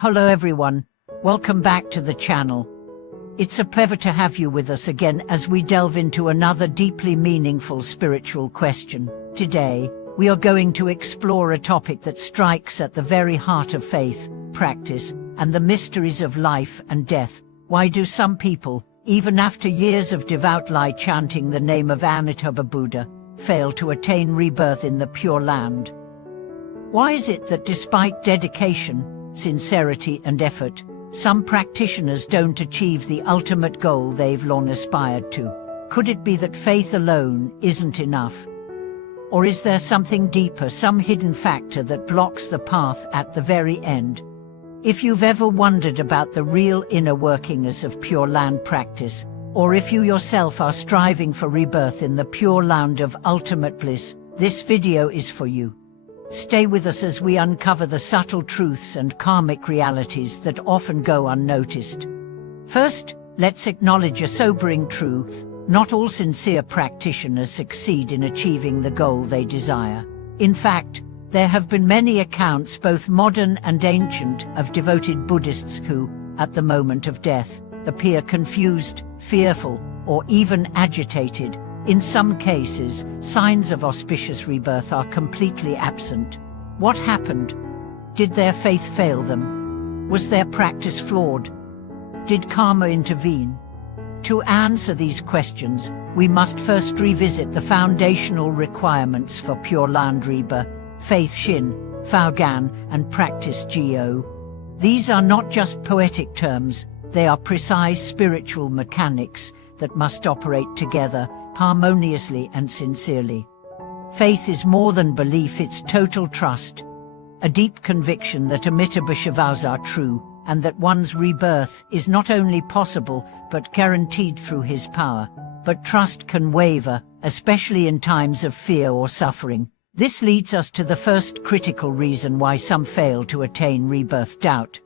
Hello everyone, welcome back to the channel. It's a pleasure to have you with us again as we delve into another deeply meaningful spiritual question. Today, we are going to explore a topic that strikes at the very heart of faith, practice, and the mysteries of life and death. Why do some people, even after years of devoutly chanting the name of Amitabha Buddha, fail to attain rebirth in the Pure Land? Why is it that despite dedication, sincerity and effort, some practitioners don't achieve the ultimate goal they've long aspired to? Could it be that faith alone isn't enough? Or is there something deeper, some hidden factor that blocks the path at the very end? If you've ever wondered about the real inner workings of Pure Land practice, or if you yourself are striving for rebirth in the Pure Land of ultimate bliss, this video is for you. Stay with us as we uncover the subtle truths and karmic realities that often go unnoticed. First, let's acknowledge a sobering truth. Not all sincere practitioners succeed in achieving the goal they desire. In fact, there have been many accounts, both modern and ancient, of devoted Buddhists who, at the moment of death, appear confused, fearful, or even agitated. In some cases, signs of auspicious rebirth are completely absent. What happened? Did their faith fail them? Was their practice flawed? Did karma intervene? To answer these questions, we must first revisit the foundational requirements for Pure Land rebirth: faith Shin, Faogan, and practice Go. These are not just poetic terms, they are precise spiritual mechanics that must operate together harmoniously and sincerely. Faith is more than belief, it's total trust. A deep conviction that Amitabha vows are true, and that one's rebirth is not only possible, but guaranteed through his power. But trust can waver, especially in times of fear or suffering. This leads us to the first critical reason why some fail to attain rebirth: doubt.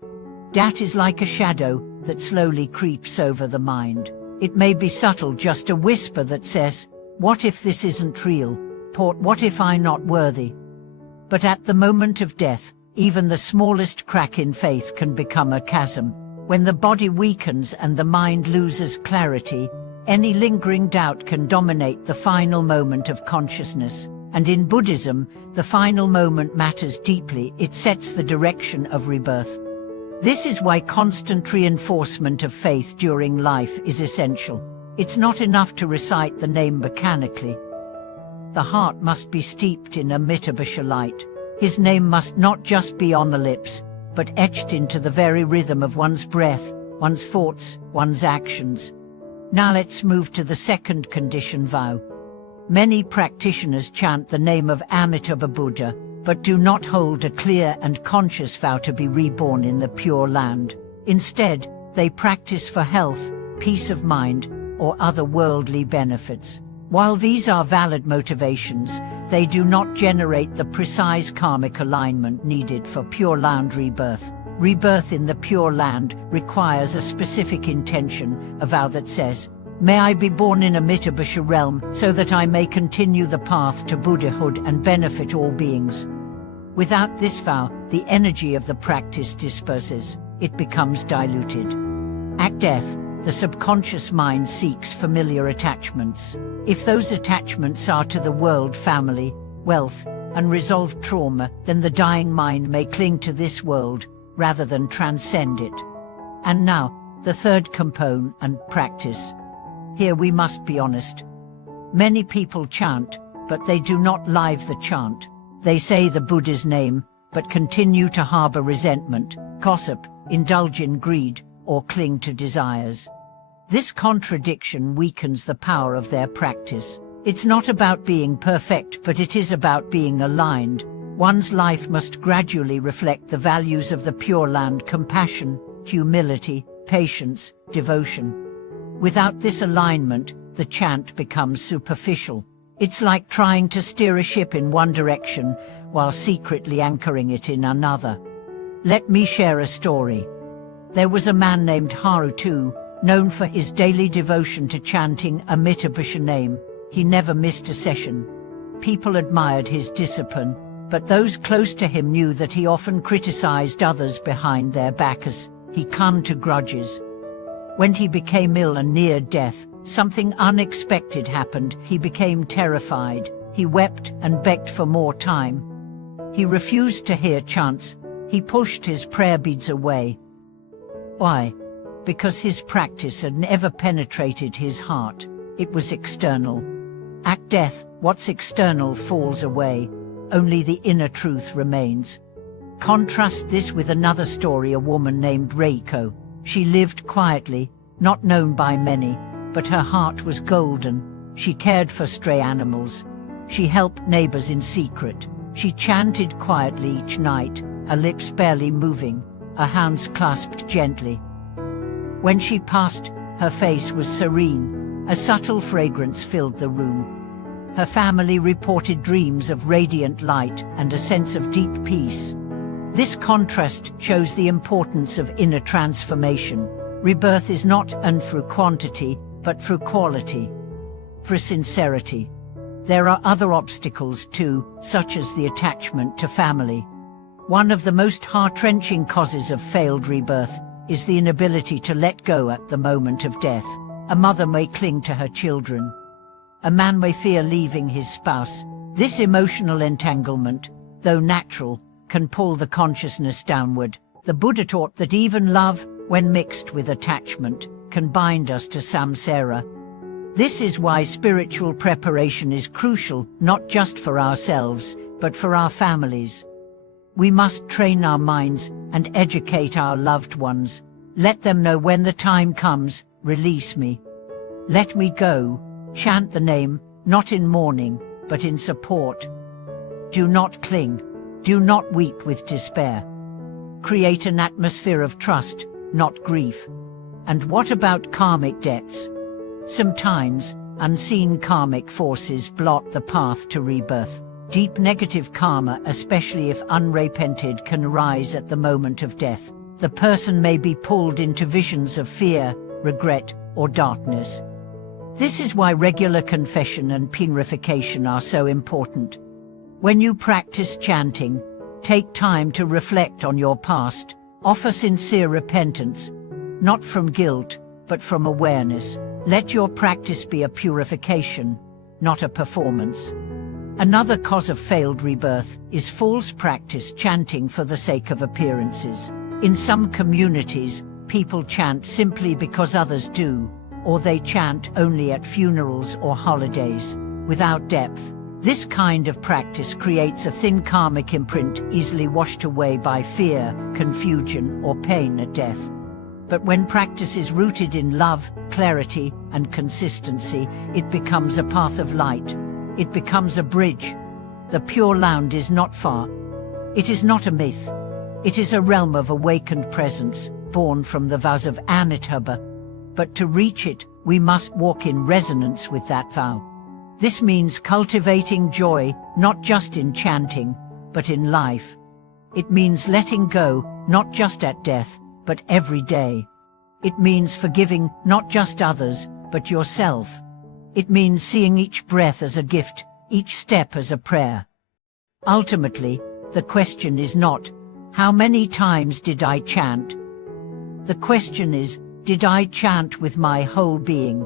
Doubt is like a shadow that slowly creeps over the mind. It may be subtle, just a whisper that says, "What if this isn't real?" Or, "What if I'm not worthy?" But at the moment of death, even the smallest crack in faith can become a chasm. When the body weakens and the mind loses clarity, any lingering doubt can dominate the final moment of consciousness. And in Buddhism, the final moment matters deeply. It sets the direction of rebirth. This is why constant reinforcement of faith during life is essential. It's not enough to recite the name mechanically. The heart must be steeped in Amitabha light. His name must not just be on the lips, but etched into the very rhythm of one's breath, one's thoughts, one's actions. Now let's move to the second condition: vow. Many practitioners chant the name of Amitabha Buddha, but do not hold a clear and conscious vow to be reborn in the Pure Land. Instead, they practice for health, peace of mind, or other worldly benefits. While these are valid motivations, they do not generate the precise karmic alignment needed for Pure Land rebirth. Rebirth in the Pure Land requires a specific intention, a vow that says, "May I be born in Amitabha realm so that I may continue the path to Buddhahood and benefit all beings." Without this vow, the energy of the practice disperses. It becomes diluted. At death, the subconscious mind seeks familiar attachments. If those attachments are to the world, family, wealth, unresolved trauma, then the dying mind may cling to this world rather than transcend it. And now, the third component: and practice. Here we must be honest. Many people chant, but they do not live the chant. They say the Buddha's name, but continue to harbor resentment, gossip, indulge in greed, or cling to desires. This contradiction weakens the power of their practice. It's not about being perfect, but it is about being aligned. One's life must gradually reflect the values of the Pure Land: compassion, humility, patience, devotion. Without this alignment, the chant becomes superficial. It's like trying to steer a ship in one direction while secretly anchoring it in another. Let me share a story. There was a man named Harutu, known for his daily devotion to chanting Amitabha name. He never missed a session. People admired his discipline, but those close to him knew that he often criticized others behind their back as he clung to grudges. When he became ill and near death, something unexpected happened. He became terrified. He wept and begged for more time. He refused to hear chants. He pushed his prayer beads away. Why? Because his practice had never penetrated his heart. It was external. At death, what's external falls away. Only the inner truth remains. Contrast this with another story, a woman named Reiko. She lived quietly, not known by many, but her heart was golden. She cared for stray animals. She helped neighbors in secret. She chanted quietly each night, her lips barely moving, her hands clasped gently. When she passed, her face was serene. A subtle fragrance filled the room. Her family reported dreams of radiant light and a sense of deep peace. This contrast shows the importance of inner transformation. Rebirth is not earned through quantity, but through quality, through sincerity. There are other obstacles too, such as the attachment to family. One of the most heart-wrenching causes of failed rebirth is the inability to let go at the moment of death. A mother may cling to her children. A man may fear leaving his spouse. This emotional entanglement, though natural, can pull the consciousness downward. The Buddha taught that even love, when mixed with attachment, can bind us to samsara. This is why spiritual preparation is crucial, not just for ourselves, but for our families. We must train our minds and educate our loved ones. Let them know when the time comes, release me. Let me go. Chant the name, not in mourning, but in support. Do not cling. Do not weep with despair. Create an atmosphere of trust, not grief. And what about karmic debts? Sometimes, unseen karmic forces block the path to rebirth. Deep negative karma, especially if unrepented, can arise at the moment of death. The person may be pulled into visions of fear, regret, or darkness. This is why regular confession and purification are so important. When you practice chanting, take time to reflect on your past. Offer sincere repentance, not from guilt, but from awareness. Let your practice be a purification, not a performance. Another cause of failed rebirth is false practice, chanting for the sake of appearances. In some communities, people chant simply because others do, or they chant only at funerals or holidays, without depth. This kind of practice creates a thin karmic imprint, easily washed away by fear, confusion, or pain at death. But when practice is rooted in love, clarity, and consistency, it becomes a path of light. It becomes a bridge. The Pure Land is not far. It is not a myth. It is a realm of awakened presence, born from the vows of Amitabha. But to reach it, we must walk in resonance with that vow. This means cultivating joy, not just in chanting, but in life. It means letting go, not just at death, but every day. It means forgiving, not just others, but yourself. It means seeing each breath as a gift, each step as a prayer. Ultimately, the question is not, how many times did I chant? The question is, did I chant with my whole being?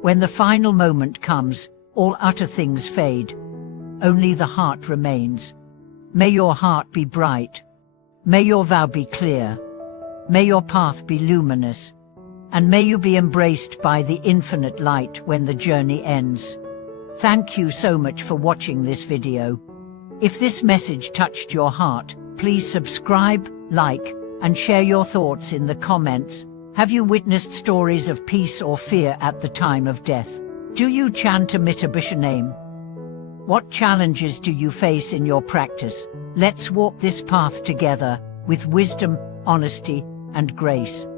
When the final moment comes, all outer things fade. Only the heart remains. May your heart be bright. May your vow be clear. May your path be luminous. And may you be embraced by the infinite light when the journey ends. Thank you so much for watching this video. If this message touched your heart, please subscribe, like, and share your thoughts in the comments. Have you witnessed stories of peace or fear at the time of death? Do you chant a Mitsubishi name? What challenges do you face in your practice? Let's walk this path together, with wisdom, honesty, and grace.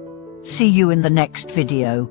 See you in the next video.